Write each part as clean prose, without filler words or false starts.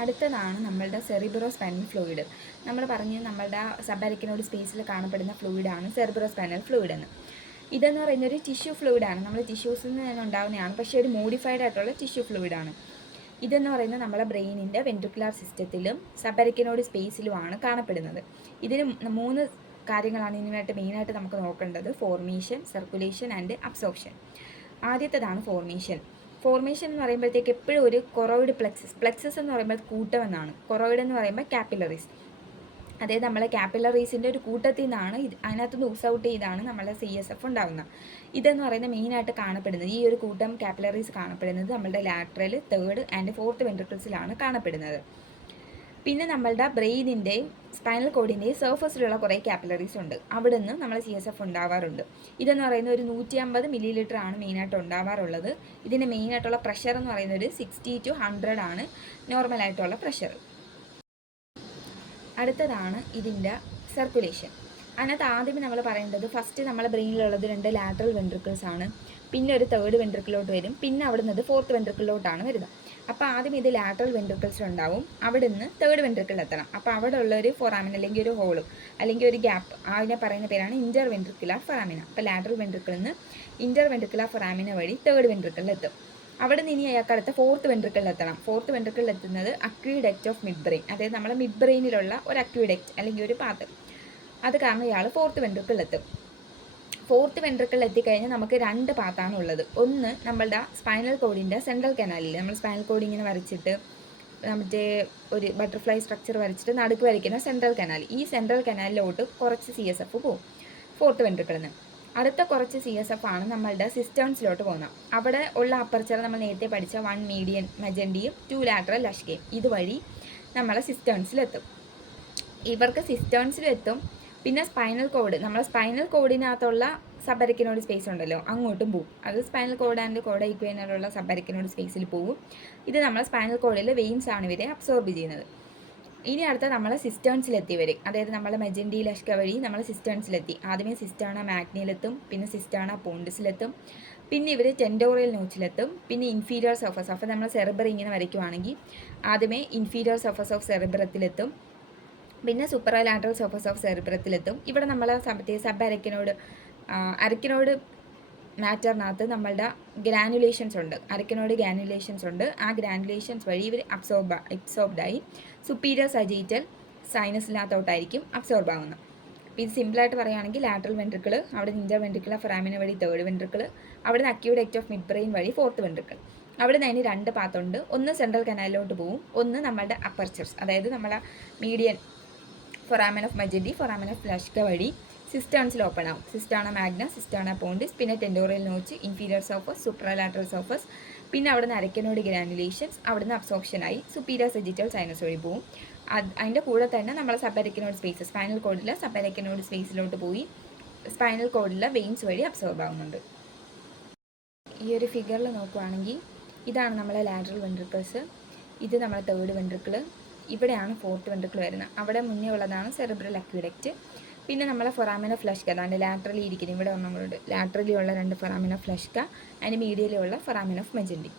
അടുത്തതാണ് നമ്മളുടെ cerebro spinal fluid. നമ്മൾ പറഞ്ഞ് നമ്മളുടെ സബ് സ്പേസിൽ കാണപ്പെടുന്ന ഫ്ലൂയിഡാണ് സെറിബ്രോ സ്പൈനൽ ഫ്ലൂയിഡ് എന്ന്. ഇതെന്ന് പറയുന്ന ഒരു ടിഷ്യൂ ഫ്ലൂയിഡാണ്. നമ്മൾ ടിഷ്യൂസിൽ നിന്ന് തന്നെ ഉണ്ടാകുന്നതാണ്, പക്ഷേ ഒരു മോഡിഫൈഡ് ആയിട്ടുള്ള ടിഷ്യൂ ഫ്ലൂയിഡാണ്. ഇതെന്ന് പറയുന്നത് നമ്മുടെ ബ്രെയിനിൻ്റെ വെൻട്രിക്കുലാർ സിസ്റ്റത്തിലും സബ് സ്പേസിലുമാണ് കാണപ്പെടുന്നത്. ഇതിന് 3 കാര്യങ്ങളാണ് ഇതിനായിട്ട് മെയിനായിട്ട് നമുക്ക് നോക്കേണ്ടത്: ഫോർമേഷൻ, സർക്കുലേഷൻ ആൻഡ് അബ്സോർപ്ഷൻ. ആദ്യത്തേതാണ് ഫോർമേഷൻ. ഫോർമേഷൻ എന്ന് പറയുമ്പോഴത്തേക്ക് എപ്പോഴും ഒരു കൊറോയിഡ് പ്ലെക്സസ് എന്ന് പറയുമ്പോൾ കൂട്ടം എന്നാണ്. കൊറോയിഡ് എന്ന് പറയുമ്പോൾ കാപ്പിലറീസ്, അതായത് നമ്മളെ കാപ്പിലറീസിൻ്റെ ഒരു കൂട്ടത്തിൽ നിന്നാണ് അതിനകത്ത് ലൂസ് ഔട്ട് ചെയ്താണ് നമ്മളെ CSF ഉണ്ടാകുന്നത്. ഇതെന്ന് പറയുന്നത് മെയിനായിട്ട് കാണപ്പെടുന്നത്, ഈ ഒരു കൂട്ടം കാപ്പിലറീസ് കാണപ്പെടുന്നത് നമ്മളുടെ ലാറ്ററൽ, തേർഡ് ആൻഡ് ഫോർത്ത് വെൻട്രിക്കിൾസിലാണ് കാണപ്പെടുന്നത്. പിന്നെ നമ്മളുടെ ബ്രെയിനിൻ്റെയും സ്പൈനൽ കോഡിൻ്റെയും സർഫസിലുള്ള കുറേ കാപ്പിലറീസ് ഉണ്ട്. അവിടെ നിന്ന് നമ്മൾ CSF ഉണ്ടാവാറുണ്ട്. ഇതെന്ന് പറയുന്ന ഒരു 150 ml ആണ് മെയിനായിട്ട് ഉണ്ടാവാറുള്ളത്. ഇതിന് മെയിനായിട്ടുള്ള പ്രഷർ എന്ന് പറയുന്നത് ഒരു 60 to 100 ആണ് നോർമലായിട്ടുള്ള പ്രഷർ. അടുത്തതാണ് ഇതിൻ്റെ സർക്കുലേഷൻ. അതിനകത്ത് ആദ്യമേ നമ്മൾ പറയേണ്ടത്, ഫസ്റ്റ് നമ്മളെ ബ്രെയിനിലുള്ളത് 2 ലാറ്ററൽ വെൻട്രിക്കിൾസ് ആണ്, പിന്നെ ഒരു തേർഡ് വെൻട്രിക്കിലോട്ട് വരും, പിന്നെ അവിടെ നിന്ന് ഫോർത്ത് വെൻട്രിക്കിലോട്ടാണ് വരുന്നത്. അപ്പോൾ ആദ്യം ഇത് ലാറ്ററൽ വെൻട്രിക്കിൾസ് ഉണ്ടാവും, അവിടെ നിന്ന് തേർഡ് വെൻട്രിക്കിൾ എത്തണം. അപ്പോൾ അവിടെ ഉള്ളൊരു ഫൊറാമിന അല്ലെങ്കിൽ ഒരു ഹോളും അല്ലെങ്കിൽ ഒരു ഗ്യാപ്പ്, അതിനെ പറയുന്ന പേരാണ് ഇൻ്റർ വെൻട്രിക്കുലർ ഫൊറാമിന. അപ്പോൾ ലാറ്ററൽ വെൻട്രിക്കിളിൽ നിന്ന് ഇൻ്റർ വെൻട്രിക്കുലർ ഫൊറാമിന വഴി തേർഡ് വെൻട്രിക്കിളിൽ എത്തും. അവിടെ നിന്ന് ഇനി അയാൾക്ക് അടുത്ത ഫോർത്ത് വെൻട്രിക്കിളിൽ എത്തണം. ഫോർത്ത് വെൻട്രിക്കിളിൽ എത്തുന്നത് അക്വിഡക്റ്റ് ഓഫ് മിഡ് ബ്രെയിൻ, അതായത് നമ്മുടെ മിഡ് ബ്രെയിനിലുള്ള ഒരു അക്വിഡക്റ്റ് അല്ലെങ്കിൽ ഒരു പാത്ത്. അത് കാരണം ഇയാൾ ഫോർത്ത് വെൻട്രിക്കിളിൽ എത്തും. ഫോർത്ത് വെൻട്രിക്കിളിൽ എത്തിക്കഴിഞ്ഞാൽ നമുക്ക് 2 പാത്താണ് ഉള്ളത്. ഒന്ന് നമ്മളുടെ സ്പൈനൽ കോഡിൻ്റെ സെൻട്രൽ കനാലിൽ, നമ്മൾ സ്പൈനൽ കോഡ് ഇങ്ങനെ വരച്ചിട്ട് മറ്റേ ഒരു ബട്ടർഫ്ലൈ സ്ട്രക്ചർ വരച്ചിട്ട് നടുക്ക് വരയ്ക്കുന്ന സെൻട്രൽ കനാൽ, ഈ സെൻട്രൽ കനാലിലോട്ട് കുറച്ച് CSF പോകും ഫോർത്ത് വെൻട്രിക്കിളിൽ നിന്ന്. അടുത്ത കുറച്ച് CSF ആണ് നമ്മളുടെ സിസ്റ്റേൺസിലോട്ട് പോകുന്നത്. അവിടെ ഉള്ള അപ്പർച്ചർ നമ്മൾ നേരത്തെ പഠിച്ച 1 മീഡിയൻ മെജൻഡിയും 2 ലാറ്ററൽ ലഷ്കയും ഇതുവഴി നമ്മളെ സിസ്റ്റേൺസിലെത്തും. ഇവർക്ക് സിസ്റ്റേൺസിലെത്തും. പിന്നെ സ്പൈനൽ കോഡ്, നമ്മളെ സ്പൈനൽ കോഡിനകത്തുള്ള സബ് സ്പേസ് ഉണ്ടല്ലോ, അങ്ങോട്ടും പോകും. അത് സ്പൈനൽ കോഡ് ആൻഡ് കോഡ് ഈക്വേനലുള്ള സബ് സ്പേസിൽ പോകും. ഇത് നമ്മളെ സ്പൈനൽ കോഡിൽ വെയിൻസ് ആണ് ഇവരെ അബ്സോർബ് ചെയ്യുന്നത്. ഇനി അടുത്ത നമ്മളെ സിസ്റ്റേൺസിലെത്തി വരും, അതായത് നമ്മളെ മെജൻഡി ലഷ്ക വഴി നമ്മൾ സിസ്റ്റേൺസിലെത്തി. ആദ്യമേ സിസ്റ്റാണ മാഗ്നിയിലെത്തും, പിന്നെ സിസ്റ്റാണ പോണ്ടിസിലെത്തും, പിന്നെ ഇവർ ടെൻഡോറിയൽ നോച്ചിലെത്തും, പിന്നെ ഇൻഫീരിയർ സർഫസ്. അപ്പോൾ നമ്മൾ സെറിബ്രം ഇങ്ങനെ വരയ്ക്കുവാണെങ്കിൽ ആദ്യമേ ഇൻഫീരിയർ സർഫസ് ഓഫ് സെറിബ്രത്തിലെത്തും, പിന്നെ സൂപ്പറാലാറ്ററൽ സർഫസ് ഓഫ് സെറിബ്രത്തിലെത്തും. ഇവിടെ നമ്മൾ സബ് അരക്കിനോട് മാറ്ററിനകത്ത് നമ്മളുടെ ഗ്രാനുലേഷൻസ് ഉണ്ട്, അരക്കിനോട് ഗ്രാനുലേഷൻസ് ഉണ്ട്. ആ ഗ്രാനുലേഷൻസ് വഴി ഇവർ അബ്സോർബ്ഡായി സുപ്പീരിയർ സജീറ്റൽ സൈനസിനകത്തോട്ടായിരിക്കും അബ്സോർബ് ആകുന്നത്. അപ്പോൾ ഇത് സിമ്പിളായിട്ട് പറയുകയാണെങ്കിൽ ലാറ്ററൽ വെൻട്രിക്കിൾ, അവിടെ ഇൻ്റർ വെൻട്രിക്കുലർ ഫൊറാമിന വഴി തേർഡ് വെൻട്രിക്കിൾ, അവിടെ നിന്ന് അക്യൂഡക്റ്റ് ഓഫ് മിഡ് ബ്രെയിൻ വഴി ഫോർത്ത് വെൻട്രിക്കിൾ. അവിടെ നിന്ന് അതിന് 2 പാത്തുണ്ട്. ഒന്ന് സെൻട്രൽ കനാലിലോട്ട് പോകും, ഒന്ന് നമ്മളുടെ അപ്പർച്ചർസ്, അതായത് നമ്മളെ median foramen of Magendie, foramen of Luschka വഴി സിസ്റ്റേൺസിൽ ഓപ്പൺ ആവും. സിസ്റ്റാണ മാഗ്ന, സിസ്റ്റാണ പോണ്ടിസ്, പിന്നെ tentorial notch, inferior surface, supralateral surface, പിന്നെ അവിടെ നിന്ന് അരക്കനോട് ഗ്രാനുലേഷൻസ്, അവിടെ നിന്ന് അബ്സോർപ്ഷനായി സുപ്പീരിയർ സജിറ്റൽ സൈനസ് വഴി പോവും. അതിൻ്റെ കൂടെ തന്നെ നമ്മൾ സബ് സ്പേസ്, സ്പൈനൽ കോഡിലെ സബ് സ്പേസിലോട്ട് പോയി സ്പൈനൽ കോഡിലെ വെയിൻസ് വഴി അബ്സോർബ് ആവുന്നുണ്ട്. ഈ ഒരു ഫിഗറിൽ നോക്കുവാണെങ്കിൽ ഇതാണ് നമ്മളെ ലാറ്ററൽ വെൻട്രിക്കിൾസ്, ഇത് നമ്മളെ തേർഡ് വെൻട്രിക്കിൾ, ഇവിടെയാണ് ഫോർത്ത് വെൻട്രിക്കിൾ വരുന്നത്. അവിടെ മുന്നേ ഉള്ളതാണ് സെറിബ്രൽ അക്വിഡക്റ്റ്. പിന്നെ നമ്മളെ ഫൊറാമിന ഓഫ് ലഷ്ക, അതാണ്ട് ലാറ്ററലി ഇരിക്കുന്നത്, ഇവിടെ നമ്മളുടെ ലാറ്ററലി ഉള്ള 2 ഫൊറാമിന ഓഫ് ലഷ്ക, അതിന് മീഡിയയിലുള്ള ഫൊറാമിന ഓഫ് മെജൻഡി.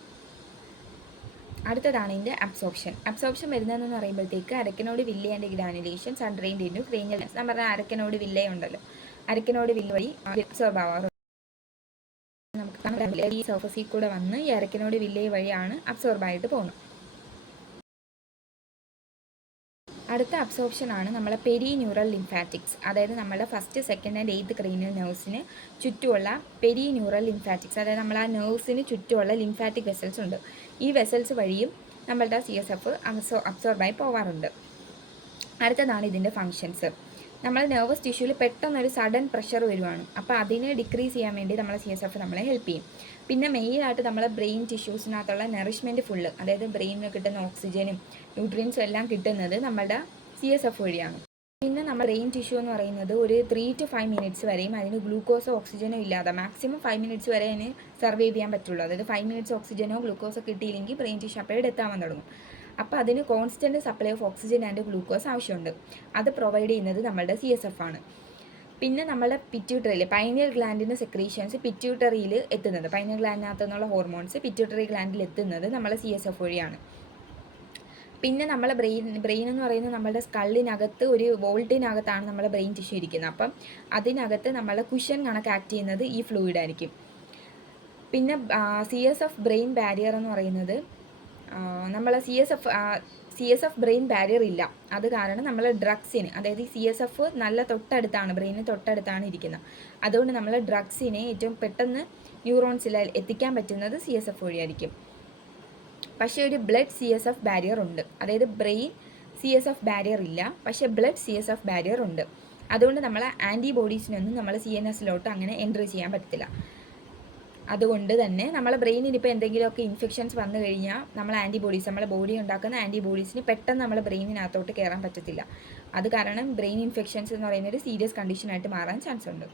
അടുത്തതാണ് ഇതിൻ്റെ അബ്സോർപ്ഷൻ വരുന്നതെന്ന് പറയുമ്പോഴത്തേക്ക് arachnoid villi and granulations and drained into cranial. ഞാൻ പറഞ്ഞ അരക്കനോട് വില്ല ഉണ്ടല്ലോ, അരക്കനോട് വില്ല വഴി അബ്സോർബ് ആവാറുണ്ട്. നമുക്ക് ഈ സർഫസിൽ കൂടെ വന്ന് ഈ അരക്കനോട് വില്ല വഴിയാണ് അബ്സോർബായിട്ട് പോകുന്നത്. അടുത്ത അബ്സോർപ്ഷനാണ് നമ്മളെ പെരിന്യൂറൽ ലിംഫാറ്റിക്സ്, അതായത് നമ്മളെ first, second and 8th cranial നെർവ്സിന് ചുറ്റുമുള്ള പെരിന്യൂറൽ ലിംഫാറ്റിക്സ്, അതായത് നമ്മൾ ആ നെർവ്സിന് ചുറ്റുമുള്ള ലിംഫാറ്റിക് വെസൽസ് ഉണ്ട്. ഈ വെസൽസ് വഴിയും നമ്മളുടെ CSF അബ്സോർബായി പോകാറുണ്ട്. അടുത്തതാണ് ഇതിൻ്റെ ഫങ്ഷൻസ്. നമ്മൾ നെർവസ് ടിഷ്യൂവിൽ പെട്ടെന്നൊരു സഡൻ പ്രഷർ വരുവാണ്, അപ്പോൾ അതിനെ ഡിക്രീസ് ചെയ്യാൻ വേണ്ടി നമ്മളെ CSF നമ്മളെ ഹെൽപ്പ് ചെയ്യും. പിന്നെ മെയിനായിട്ട് നമ്മളെ ബ്രെയിൻ ടിഷ്യൂസിനകത്തുള്ള നറിഷ്മെൻറ്റ് ഫുള്ള്, അതായത് ബ്രെയിനിന് കിട്ടുന്ന ഓക്സിജനും ന്യൂട്രിയൻസും എല്ലാം കിട്ടുന്നത് നമ്മളുടെ CSF വഴിയാണ്. പിന്നെ നമ്മുടെ ബ്രെയിൻ ടിഷ്യൂ എന്ന് പറയുന്നത് ഒരു 3 to 5 മിനിറ്റ്സ് വരെയും അതിന് ഗ്ലൂക്കോസോ ഓക്സിജനോ ഇല്ലാതെ മാക്സിമം 5 മിനിറ്റ്സ് വരെ അതിന് സർവൈവ് ചെയ്യാൻ പറ്റുള്ളൂ. അതായത് 5 മിനിറ്റ്സ് ഓക്സിജനോ ഗ്ലൂക്കോസോ കിട്ടിയില്ലെങ്കിൽ ബ്രെയിൻ ടിഷ്യൂ അപ്പോഴേ എത്താൻ തുടങ്ങും. അപ്പോൾ അതിന് constant supply of oxygen and glucose ആവശ്യമുണ്ട്. അത് പ്രൊവൈഡ് ചെയ്യുന്നത് നമ്മളുടെ CSF ആണ്. പിന്നെ നമ്മളെ പിറ്റ്യൂട്ടറിയിൽ പൈനിയൽ ഗ്ലാൻഡിൻ്റെ സെക്രീഷൻസ് പിറ്റ്യൂട്ടറിയിൽ എത്തുന്നത്, പൈനിയൽ ഗ്ലാൻഡിനകത്തു നിന്നുള്ള ഹോർമോൺസ് പിറ്റ്യൂട്ടറി ഗ്ലാൻഡിൽ എത്തുന്നത് നമ്മളെ CSF വഴിയാണ്. പിന്നെ നമ്മളെ ബ്രെയിൻ എന്ന് പറയുന്നത് നമ്മുടെ സ്കള്ളിനകത്ത് ഒരു വോൾട്ടിനകത്താണ് നമ്മുടെ ബ്രെയിൻ ടിഷ്യൂ ഇരിക്കുന്നത്. അപ്പം അതിനകത്ത് നമ്മളെ കുഷൻ കണക്ക് ആക്ട് ചെയ്യുന്നത് ഈ ഫ്ലൂയിഡ് ആയിരിക്കും. പിന്നെ CSF ബ്രെയിൻ ബാരിയർ എന്ന് പറയുന്നത് നമ്മളെ CSF ബ്രെയിൻ ബാരിയർ ഇല്ല. അത് കാരണം നമ്മൾ ഡ്രഗ്സിന്, അതായത് CSF നല്ല തൊട്ടടുത്താണ്, ബ്രെയിനിന് തൊട്ടടുത്താണ് ഇരിക്കുന്നത്. അതുകൊണ്ട് നമ്മൾ ഡ്രഗ്സിനെ ഏറ്റവും പെട്ടെന്ന് ന്യൂറോൺസിൽ എത്തിക്കാൻ പറ്റുന്നത് CSF വഴിയായിരിക്കും. പക്ഷേ ഒരു ബ്ലഡ് CSF ബാരിയർ ഉണ്ട്. അതായത് ബ്രെയിൻ CSF ബാരിയർ ഇല്ല, പക്ഷേ ബ്ലഡ് CSF ബാരിയർ ഉണ്ട്. അതുകൊണ്ട് നമ്മളെ ആൻറ്റിബോഡീസിനൊന്നും നമ്മൾ CNSലോട്ട് അങ്ങനെ എൻട്രി ചെയ്യാൻ പറ്റത്തില്ല. അതുകൊണ്ട് തന്നെ നമ്മളെ ബ്രെയിനിന് ഇപ്പോൾ എന്തെങ്കിലുമൊക്കെ ഇൻഫെക്ഷൻസ് വന്നു കഴിഞ്ഞാൽ നമ്മൾ ആൻറ്റിബോഡീസ്, നമ്മളെ ബോഡി ഉണ്ടാക്കുന്ന ആൻറ്റിബോഡീസിന് പെട്ടെന്ന് നമ്മളെ ബ്രെയിനിനകത്തോട്ട് കയറാൻ പറ്റത്തില്ല. അത് കാരണം ബ്രെയിൻ ഇൻഫെക്ഷൻസ് എന്ന് പറയുന്നത് ഒരു സീരിയസ് കണ്ടീഷനായിട്ട് മാറാൻ ചാൻസ് ഉണ്ട്.